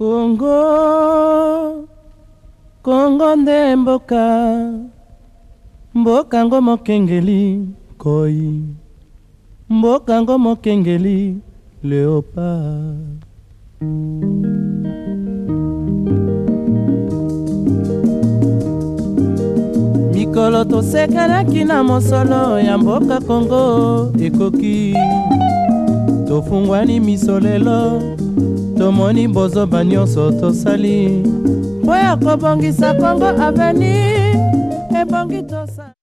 Congo, Congo nde mboka, mboka ngo mokengeli koi, mboka ngo mokengeli léopard. Mikolo tosekanaki na mosolo ya mboka Congo ekoki, tofungwani miso lelo, tomoni bozoba nyonso tosali po ya kobongisa Congo avenir ebongi tosali.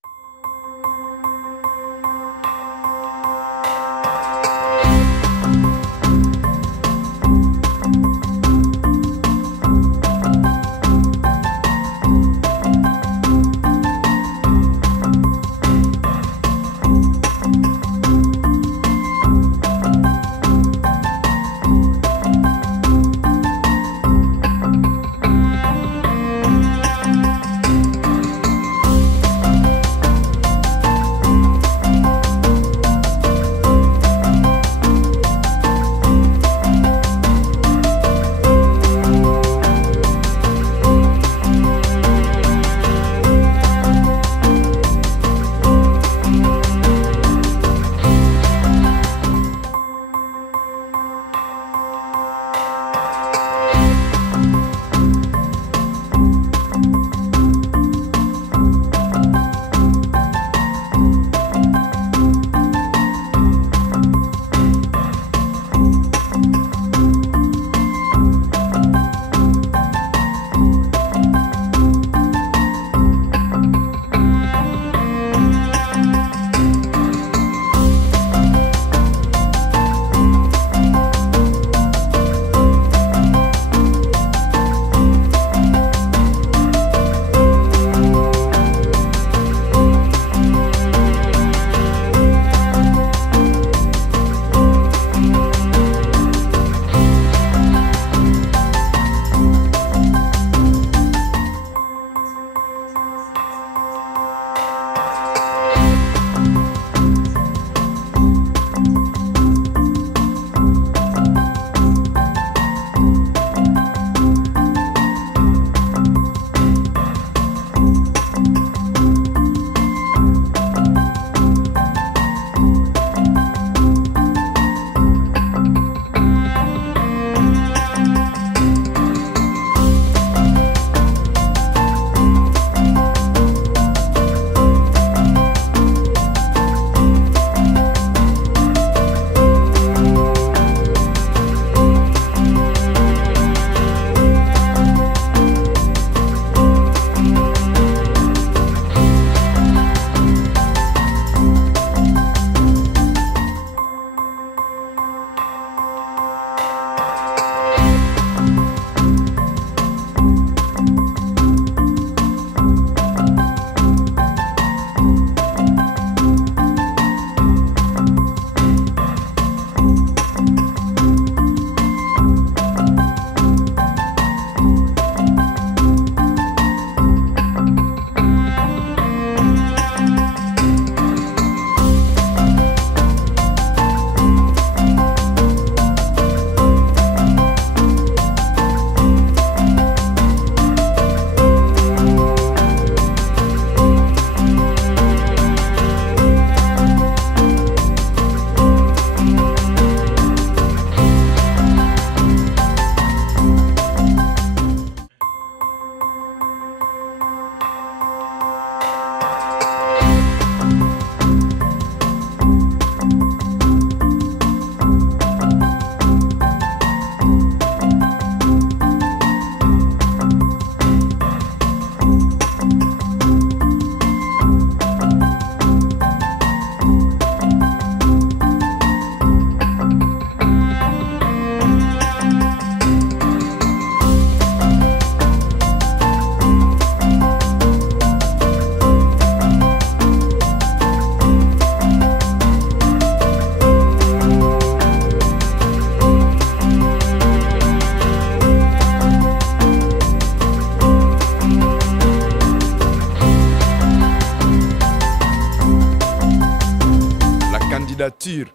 candidature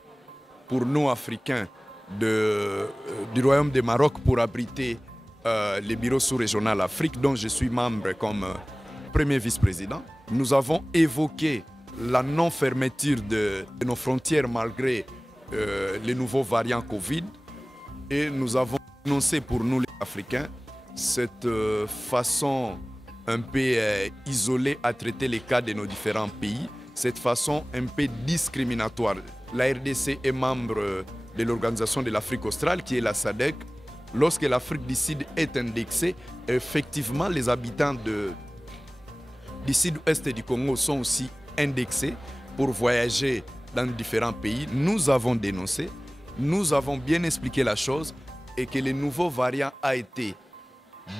pour nous Africains du Royaume du Maroc pour abriter les bureaux sous-régionaux Afrique, dont je suis membre comme premier vice-président. Nous avons évoqué la non-fermeture de nos frontières malgré les nouveaux variants Covid. Et nous avons annoncé pour nous les Africains cette façon un peu isolée à traiter les cas de nos différents pays, cette façon un peu discriminatoire. La RDC est membre de l'Organisation de l'Afrique australe, qui est la SADC. Lorsque l'Afrique du Sud est indexée, effectivement, les habitants du sud-ouest du Congo sont aussi indexés pour voyager dans différents pays. Nous avons dénoncé, nous avons bien expliqué la chose et que le nouveau variant a été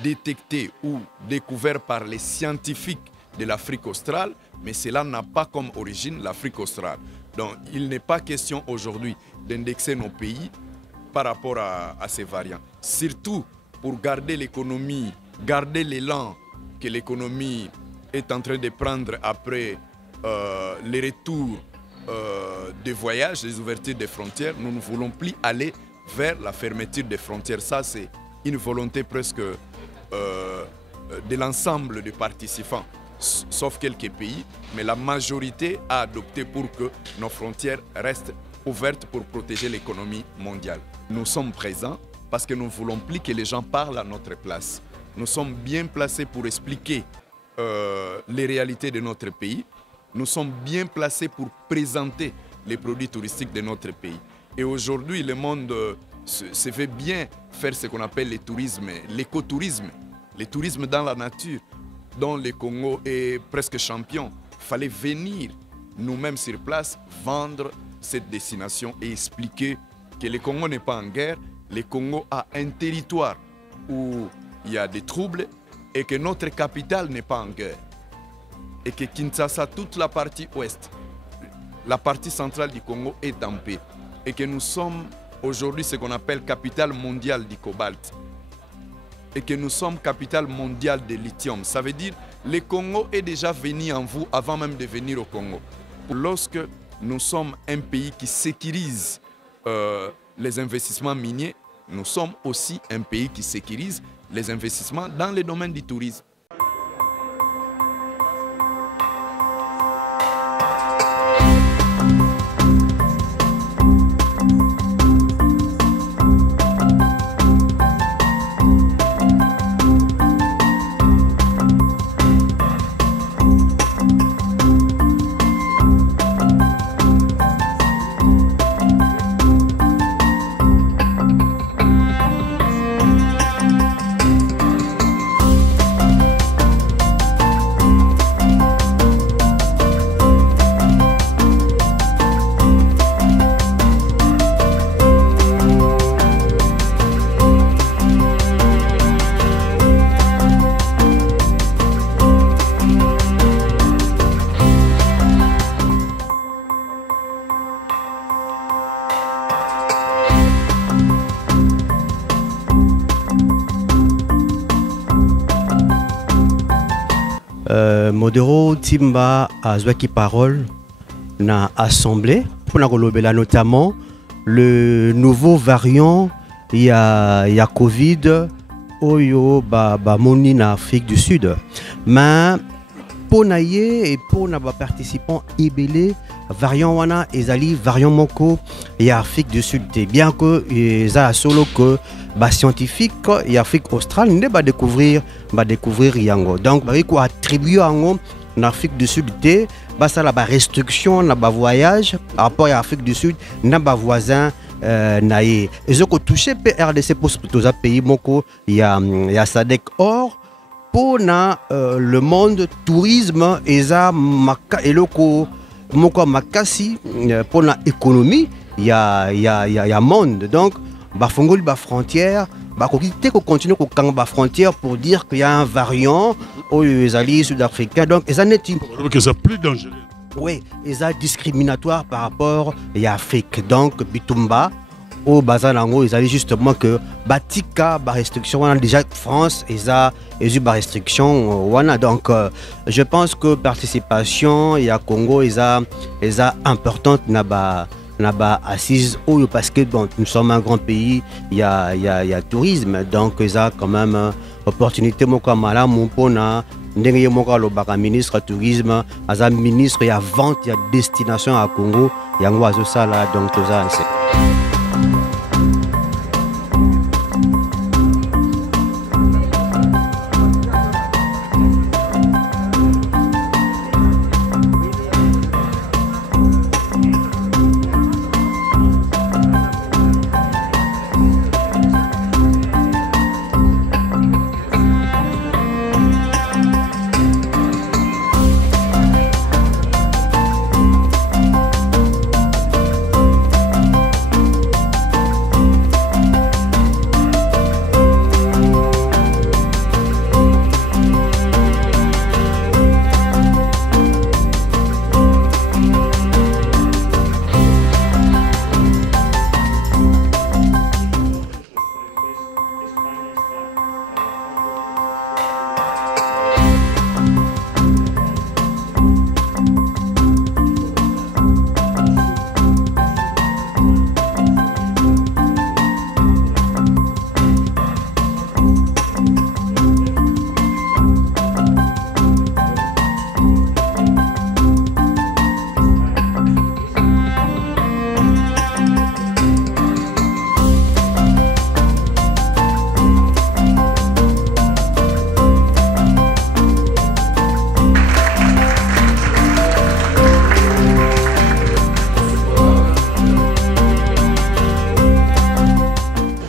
détecté ou découvert par les scientifiques de l'Afrique australe, mais cela n'a pas comme origine l'Afrique australe. Donc il n'est pas question aujourd'hui d'indexer nos pays par rapport à ces variants. Surtout pour garder l'économie, garder l'élan que l'économie est en train de prendre après les retours des voyages, les ouvertures des frontières. Nous ne voulons plus aller vers la fermeture des frontières. Ça, c'est une volonté presque de l'ensemble des participants, sauf quelques pays, mais la majorité a adopté pour que nos frontières restent ouvertes pour protéger l'économie mondiale. Nous sommes présents parce que nous ne voulons plus que les gens parlent à notre place. Nous sommes bien placés pour expliquer les réalités de notre pays. Nous sommes bien placés pour présenter les produits touristiques de notre pays. Et aujourd'hui, le monde se fait bien faire ce qu'on appelle le tourisme, l'écotourisme, le tourisme dans la nature, dont le Congo est presque champion. Il fallait venir nous-mêmes sur place, vendre cette destination et expliquer que le Congo n'est pas en guerre, le Congo a un territoire où il y a des troubles et que notre capitale n'est pas en guerre. Et que Kinshasa, toute la partie ouest, la partie centrale du Congo est en paix. Et que nous sommes aujourd'hui ce qu'on appelle capitale mondiale du cobalt. Et que nous sommes capitale mondiale de lithium. Ça veut dire que le Congo est déjà venu en vous avant même de venir au Congo. Lorsque nous sommes un pays qui sécurise les investissements miniers, nous sommes aussi un pays qui sécurise les investissements dans le domaine du tourisme. Modero Timba azwaki parole na assemblée pour na notamment le nouveau variant ya Covid oyo moni na Afrique du Sud. Mais pour naye et pour na participants ibélé variant wana ezali variant moko ya Afrique du Sud, bien que eza solo que scientifique et Afrique australe ne va découvrir yango. Donc il faut attribuer en Afrique du Sud ça la restriction na voyage par rapport à Afrique du Sud na voisin naé et ce que touché RDC pour tous les pays moko ya SADC. Or pour le monde tourisme eza maka eloko moko makasi pour l'économie il y a monde. Donc bafongoli ba frontière continuer ko kanga ba frontière pour dire qu'il y a un variant aux alliés sud-africains. Donc ça n'est plus dangereux. Oui, ça discriminatoire par rapport à l'Afrique. Donc bitumba au bazalango ils allaient justement que batika ba restriction on a déjà France et ça ba restriction wana. Donc je pense que participation il y a Congo ils a importante na là-bas assise parce que bon, nous sommes un grand pays, il y a tourisme, donc il y a quand même opportunité pour ndenge moka lobaka ministre tourisme aza ministre ya vente ya destination à Congo yango azosala donc toza nse.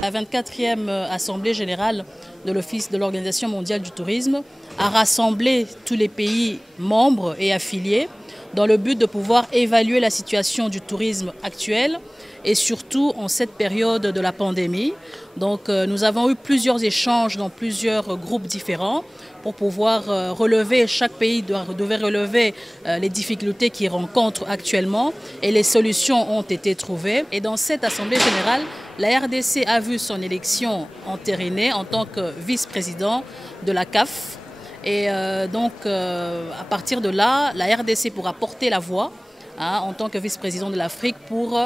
La 24e Assemblée générale de l'Office de l'Organisation mondiale du tourisme a rassemblé tous les pays membres et affiliés dans le but de pouvoir évaluer la situation du tourisme actuel et surtout en cette période de la pandémie. Donc nous avons eu plusieurs échanges dans plusieurs groupes différents pour pouvoir relever, chaque pays devait relever les difficultés qu'il rencontre actuellement et les solutions ont été trouvées. Et dans cette Assemblée générale, la RDC a vu son élection entérinée en tant que vice-président de la CAF. Et donc, à partir de là, la RDC pourra porter la voix en tant que vice-président de l'Afrique pour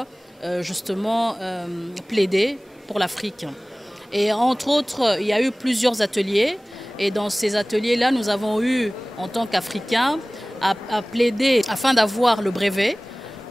justement plaider pour l'Afrique. Et entre autres, il y a eu plusieurs ateliers. Et dans ces ateliers-là, nous avons eu, en tant qu'Africains, à plaider afin d'avoir le brevet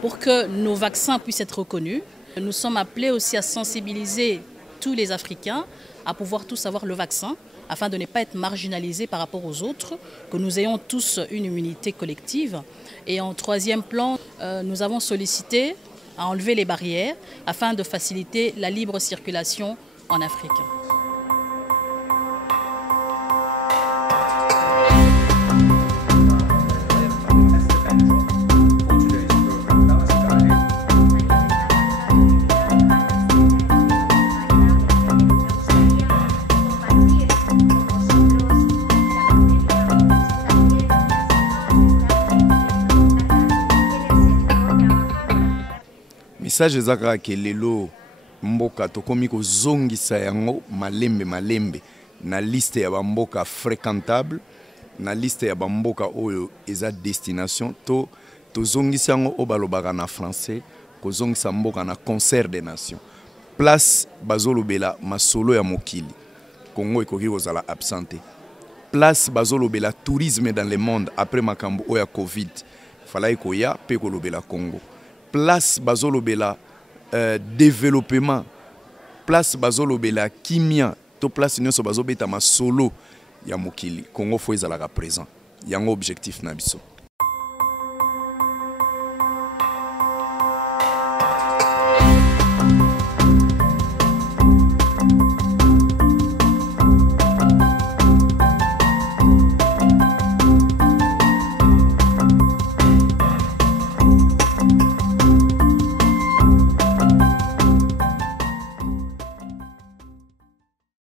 pour que nos vaccins puissent être reconnus. Nous sommes appelés aussi à sensibiliser tous les Africains à pouvoir tous avoir le vaccin afin de ne pas être marginalisés par rapport aux autres, que nous ayons tous une immunité collective. Et en troisième plan, nous avons sollicité à enlever les barrières afin de faciliter la libre circulation en Afrique. Message ezaka ke lelo mboka tokomi ko zongisa yango malembe na liste ya bamboka fréquentable na liste ya bamboka oyo eza destination to zongisa yango obalobaka na français ko zongisa mboka na concert des nations place bazolobela masolo ya mokili Congo ekoki kozala absenté place bazolobela tourisme dans le monde après makambo oya Covid fala ikoya pe kolobela Congo place bazolobela développement place bazolobela kimia to place nyonso bazobeta masolo ya mokili Congo fo ezalaka présent yango objectif na biso.